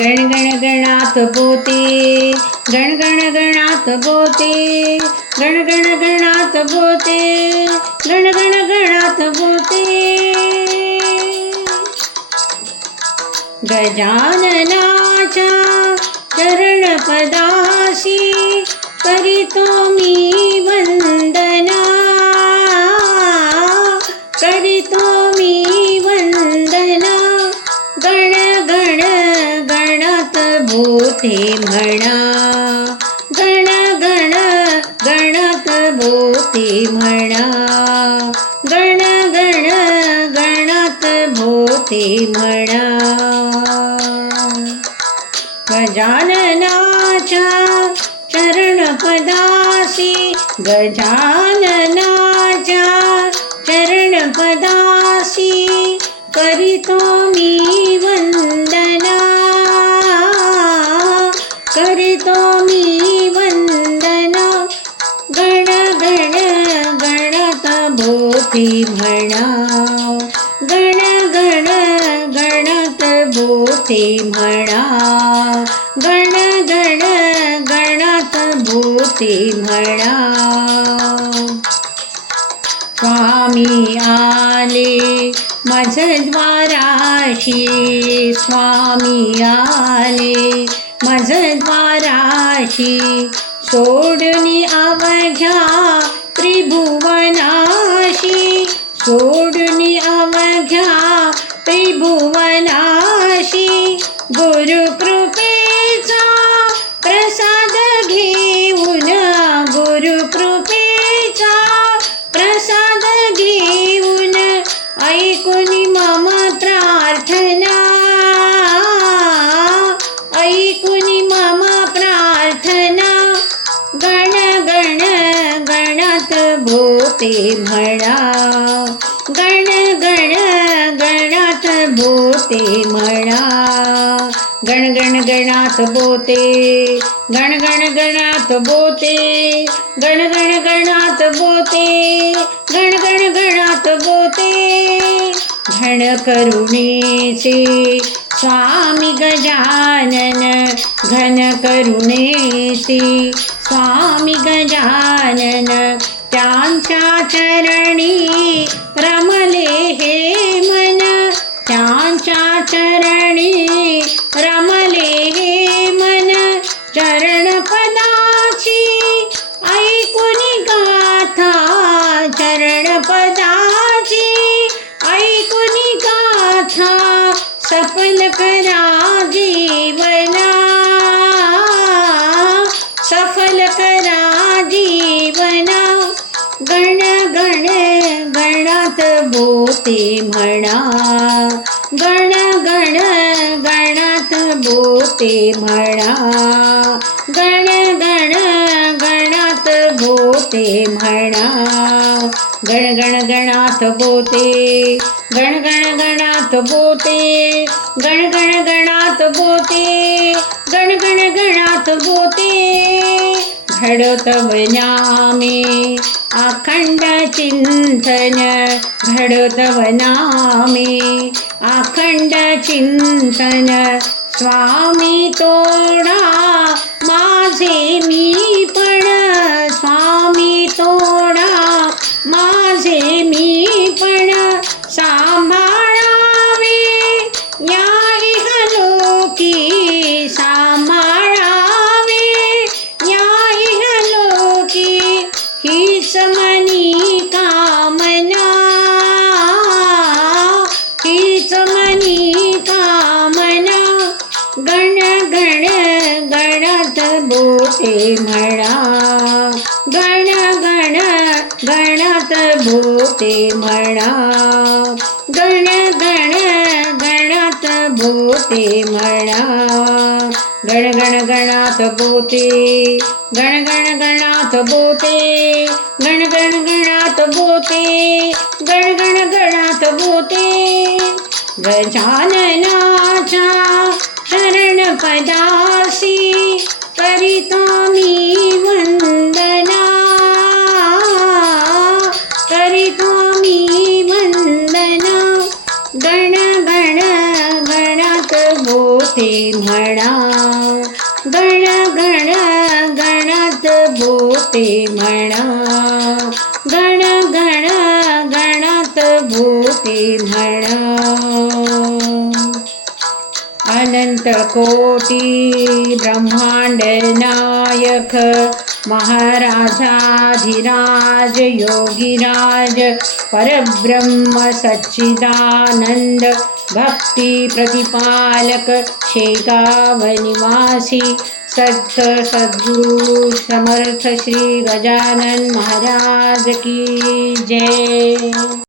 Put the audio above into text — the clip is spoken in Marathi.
गण गण गणात बोते गण गण गणात बोते गण गण गणात बोते गण गण गणात बोते. गजाननाच्या चरणपदाशी करीतो मी मोठे म्हणा. गण गण गणात भूते म्हणा. गण गण गणात भूते म्हणा. गजाननाच्या चरणपदासी गजाननाच्या चरणपदासी भोती म्हणा गण गण गणत भूते म्हणा गण गण गणत भूते म्हणा स्वामी आले माझ द्वाराशी. स्वामी आले माझ द्वाराशी. सोडणी अवघ्या त्रिभुवनाशी सोडणी अवघ्या त्रिभुवनाशी गुरुकृपेचा प्रसाद घेऊन गुरुकृपेचा प्रसाद घेऊन ऐकून भोते म्हणा. गण गण गणात भोते म्हणा. गण गण गणात बोते गण गण गणात बोते गण गण गणात बोते गण गण गणात बोते घण करुणेचे स्वामी गजानन घन करुणेचे स्वामी गजानन ചാഞ്ചാചരണി बोते म्हणा. गण गण गणात बोते म्हणा. गण गण गणात बोते म्हणा. गण गण गणात बोते. गण गण गणात बोते. गण गण गणात बोते. गण गण गणात बोते. घडत वनामे अखंड चिंतन घडत वनामे अखंड चिंतन स्वामी तोडा माझे मी पण गणत बोटे म्हणा. गण गण गणत भूते म्हणा. गण गण गणत भूते म्हणा. गण गण गणात भूते गण गण गणात भूते गण गण गणात भूते गण गण गणात भूते गजाननाचा शरण पदासी म्हणा गण गण गणत भोते म्हणा गण गण गणत भोते म्हणा अनंत कोटी ब्रह्मांड नायक महाराजाधिराज योगिराज परब्रह्म सच्चिदानंद भक्ति प्रतिपालक शेगाव निवासी सद्गुरु समर्थ श्री गजानन महाराज की जय।